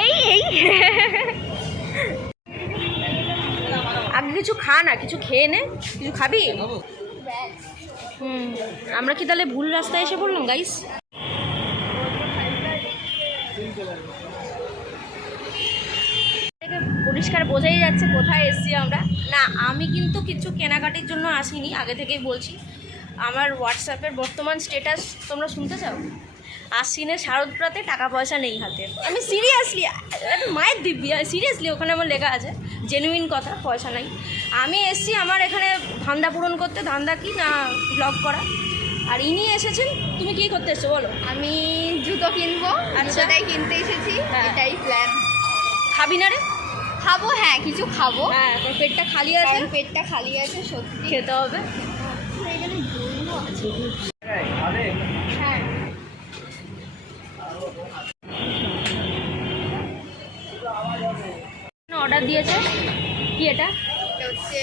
এই এই আগে কিছু খা না, কিছু খেয়ে নে। কিছু খাবি? আমরা কি তাহলে ভুল রাস্তায় এসে পড়লাম গাইস? পরিষ্কার বোঝাই যাচ্ছে কোথায় এসছি আমরা। না, আমি কিন্তু কিছু কেনাকাটির জন্য আসিনি, আগে থেকেই বলছি। আমার হোয়াটসঅ্যাপের বর্তমান স্ট্যাটাস তোমরা শুনতে চাও? আশ্বিনে শারদপ্রাতে টাকা পয়সা নেই হাতে। আমি সিরিয়াসলি, মায়ের দিব্যি, সিরিয়াসলি ওখানে আমার লেখা আছে, জেনুইন কথা, পয়সা নাই। আমি এসছি আমার এখানে ধান্দা পূরণ করতে। ধান্দা কি না, ব্লগ করা। আর ইনি এসেছেন। তুমি কি করতে এসছো বলো? আমি জুতো কিনবো। আচ্ছা, এটাই কিনতে এসেছি। এটাই প্ল্যান। খাবি না রে? খাবো, হ্যাঁ কিছু খাবো। হ্যাঁ, পেটটা খালি আছে। পেটটা খালি আছে, সত্যি খেতে হবে। হ্যাঁ, অর্ডার দিয়েছে কি? এটা হচ্ছে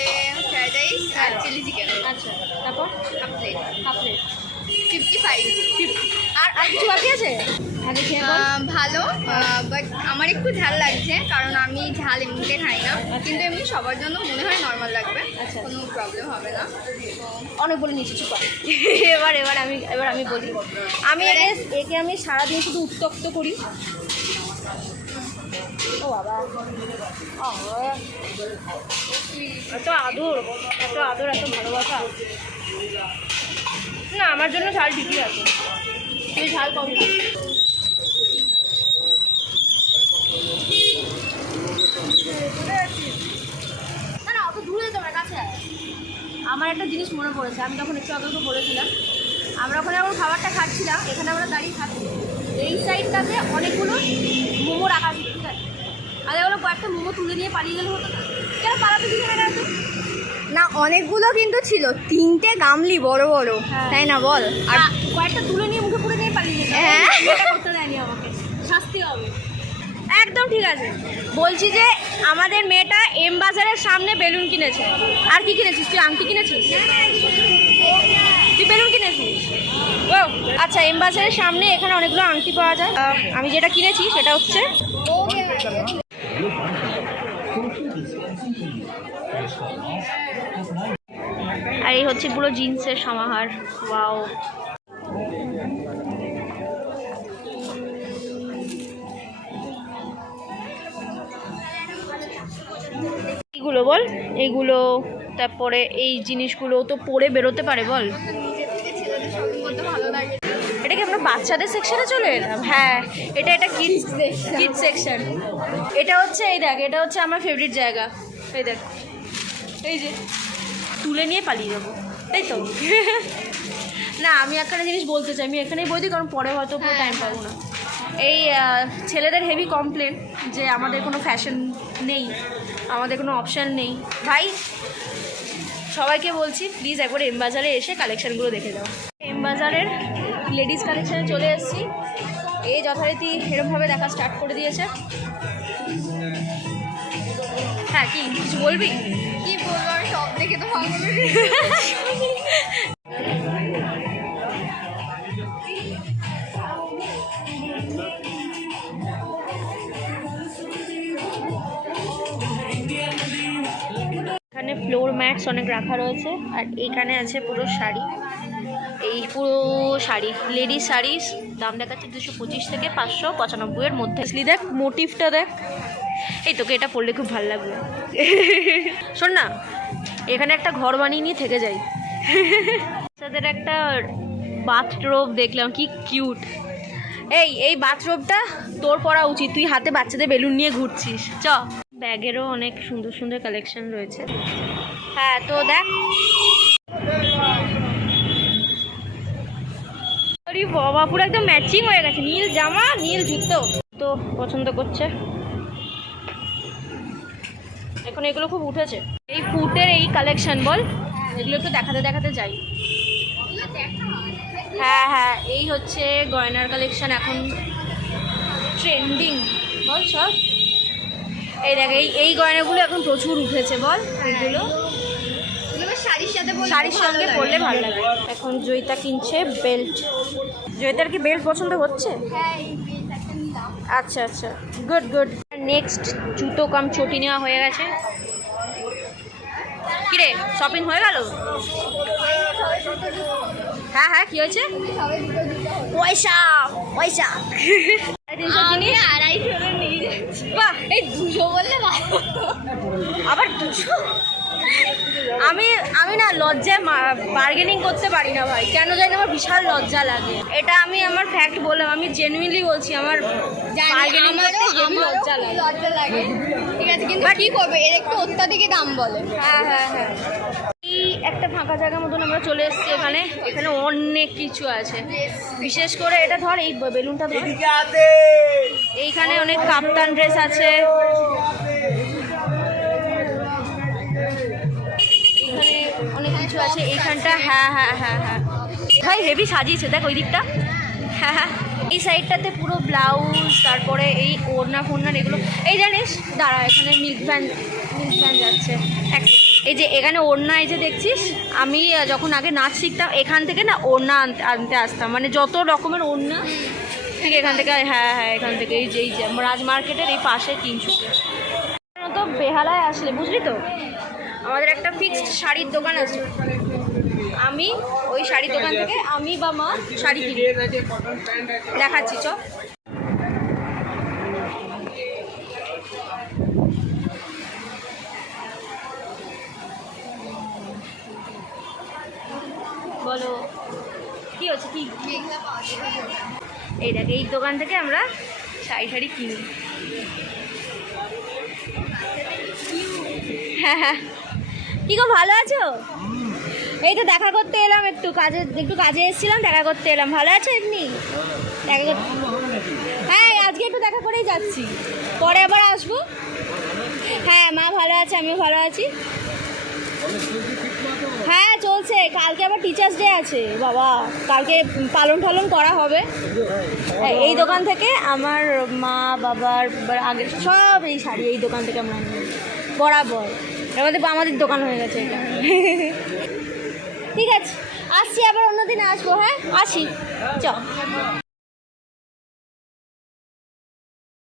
ফ্রাইড রাইস আর চিলি চিকেন। আচ্ছা, তারপর হাফ প্লেট। Half plate 55। আর কিছু বাকি আছে? আগে খেয়ে বল। ভালো, বাট আমার একটু ঝাল লাগছে, কারণ আমি ঝাল এমনিতে খাই না। কিন্তু এমনি সবার জন্য মনে হয় নর্মাল লাগবে। আচ্ছা, কোনো প্রবলেম হবে না। অনেক বলে নিচ্ছি, চুপ কর। এবার আমি বলি। একে আমি সারাদিন শুধু উত্তক্ত করি। ও বাবা, এত আদর, এত আদর, এত ভালোবাসা। না, আমার জন্য ঝাল ঠিকই আছে, তুই ঝাল কম খা। না না, অত দূরে যেতে হবে, কাছে। আমার একটা জিনিস মনে পড়েছে, আমি যখন একটু আগে বলেছিলাম, আমরা ওখানে যখন খাবারটা খাচ্ছিলাম, এখানে আমরা দাঁড়িয়ে খাচ্ছি, এই সাইডটাতে অনেকগুলো মোমো রাখা আছে, ঠিক আছে? আগে ওগুলো কয়েকটা মোমো তুলে নিয়ে পালিয়ে গেলে হতো না? কেন পালাতে দিকে না? না, অনেকগুলো কিন্তু ছিল, 3টে গামলি বড় বড়, তাই না বল? আর কয়েকটা তুলে নিয়ে মুখে পুরে নিয়ে পালিয়ে যেত। হ্যাঁ, এটা করতে দেয়নি আমাকে, শাস্তি হবে। একদম ঠিক আছে। বলছি যে আমাদের মেয়েটা এম বাজারের সামনে বেলুন কিনেছে। আর কি কিনেছিস তুই? আংটি কিনেছিস? তুই বেলুন কিনেছিস? ও আচ্ছা, এম বাজারের সামনে এখানে অনেকগুলো আংটি পাওয়া যায়। আমি যেটা কিনেছি সেটা হচ্ছে আর এই হচ্ছে পুরো জিন্সের সমাহার। ওয়াও, এইগুলো বল, এইগুলো, তারপরে এই জিনিসগুলো তো পরে বেরোতে পারে বল। এটা কি আমরা বাচ্চাদের সেকশনে চলে এলাম? হ্যাঁ, এটা কিডস সেকশন। এটা হচ্ছে, এই দেখ, এটা হচ্ছে আমার ফেভারিট জায়গা। এই দেখ, এই যে তুলে নিয়ে পালিয়ে যাবো, তাই তো? না, আমি একটা জিনিস বলতে চাই, আমি এখানেই বলছি কারণ পরে হয়তো পুরো টাইম পাবো না। এই ছেলেদের হেভি কমপ্লেন যে আমাদের কোনো ফ্যাশন নেই, আমাদের কোনো অপশান নেই। ভাই, সবাইকে বলছি প্লিজ একবার এম বাজারে এসে কালেকশানগুলো দেখে যাও। এম বাজারের লেডিস কালেকশানে চলে এসেছি। এই যথারীতি এরকমভাবে দেখা স্টার্ট করে দিয়েছে। হ্যাঁ, কি কিছু বলবি? কি বলবো, আমি সব দেখে তো ভালো। এখানে ফ্লোর ম্যাটস অনেক রাখা রয়েছে, আর এখানে আছে পুরো শাড়ি। এই পুরো শাড়ি, লেডিস শাড়িস, দাম দেখাচ্ছে 225 থেকে 595 মধ্যে। দেখ মোটিভটা দেখ, এই তোকে এটা পরলে খুব ভালো লাগবে। শোন না, এখানে একটা ঘর বানিয়ে নিয়ে থেকে যাই। তাদের একটা বাথরোব দেখলাম, কি কিউট। এই বাথরোবটা তোর পরা উচিত, তুই হাতে বাচ্চাদের বেলুন নিয়ে ঘুরছিস। চ, ব্যাগেরও অনেক সুন্দর সুন্দর কালেকশন রয়েছে। হ্যাঁ, তো দেখ, বাবা পুরো একদম ম্যাচিং হয়ে গেছে, নীল জামা নীল জুতো। তো পছন্দ করছে এখন, এগুলো খুব উঠেছে। এই ফুটের এই কালেকশন বল, এগুলো একটু দেখাতে দেখাতে যাই। হ্যাঁ হ্যাঁ, এই হচ্ছে গয়নার কালেকশন এখন ট্রেন্ডিং বল সব। এই দেখ, এই গয়নাগুলো এখন প্রচুর উঠেছে বল। এইগুলো শাড়ির সঙ্গে পরলে ভালো লাগে। এখন জয়িতা কিনছে বেল্ট। জয়িতার কি বেল্ট পছন্দ হচ্ছে? আচ্ছা আচ্ছা, গুড গুড। নেক্সট জুতো কাম চটি নেওয়া হয়ে গেছে। কিরে শপিং হয়ে গেল? হ্যাঁ হ্যাঁ, কি হয়েছে? পয়সা পয়সা। 350 জিনিস 250 নিয়ে যাচ্ছি। বাহ, এই 200 বললে আবার 200? আমি না লজ্জায় বার্গেনিং করতে পারি না ভাই, কেন জানি আমার বিশাল লজ্জা লাগে। এটা আমি আমার ফ্যাক্ট বললাম, আমি জেনুইনলি বলছি, আমার বার্গেনিং করতে হেভি লজ্জা লাগে। ঠিক আছে, কিন্তু কি করবে, এর একটু অত্যাধিকই দাম বলে। হ্যাঁ হ্যাঁ হ্যাঁ। এই একটা ফাঁকা জায়গার মতন আমরা চলে এসেছি এখানে। এখানে অনেক কিছু আছে, বিশেষ করে এটা ধর, এই বেলুনটা ধর, এইখানে অনেক কাপ্তান ড্রেস আছে। এখানে অনেক কিছু আছে এইখানটা। হ্যাঁ হ্যাঁ হ্যাঁ হ্যাঁ ভাই, হেভি সাজিয়েছে দেখ ওই দিকটা। হ্যাঁ হ্যাঁ, এই সাইডটাতে পুরো ব্লাউজ, তারপরে এই ওড়না ফোড়নার এগুলো। এই জানিস, দাঁড়া, এখানে মিল্ক ভ্যান যাচ্ছে। এই যে এখানে ওড়না, এই যে দেখছিস, আমি যখন আগে নাচ শিখতাম এখান থেকে না ওড়না আনতে আসতাম, মানে যত রকমের ওড়না ঠিক এখান থেকে। হ্যাঁ হ্যাঁ, এখান থেকে এই যে রাজ মার্কেটের এই পাশে 300। তো বেহালায় আসলে বুঝলি তো, আমাদের একটা ফিক্সড শাড়ির দোকান আছে। আমি ওই শাড়ির দোকান থেকে আমি বা মা শাড়ি কিনি। দেখাচ্ছি চ। বলো কি হচ্ছে, কি? এই দেখ, এই দোকান থেকে আমরা শাড়ি কিনি। হ্যাঁ হ্যাঁ, কি গো, ভালো আছো? এই তো দেখা করতে এলাম, একটু কাজে এসেছিলাম, দেখা করতে এলাম। ভালো আছো এমনি? দেখা করতে, হ্যাঁ আজকে একটু দেখা করেই যাচ্ছি, পরে আবার আসবো। হ্যাঁ মা ভালো আছে, আমিও ভালো আছি। হ্যাঁ চলছে, কালকে আবার টিচার্স ডে আছে বাবা, কালকে পালন করা হবে। এই দোকান থেকে আমার মা বাবার আগে সব এই শাড়ি এই দোকান থেকে আমরা নিই বরাবর। আমাদের দোকান হয়ে গেছে এটা। ঠিক আছে, আসছি, আবার অন্যদিন আসবো। হ্যাঁ আসি, চ।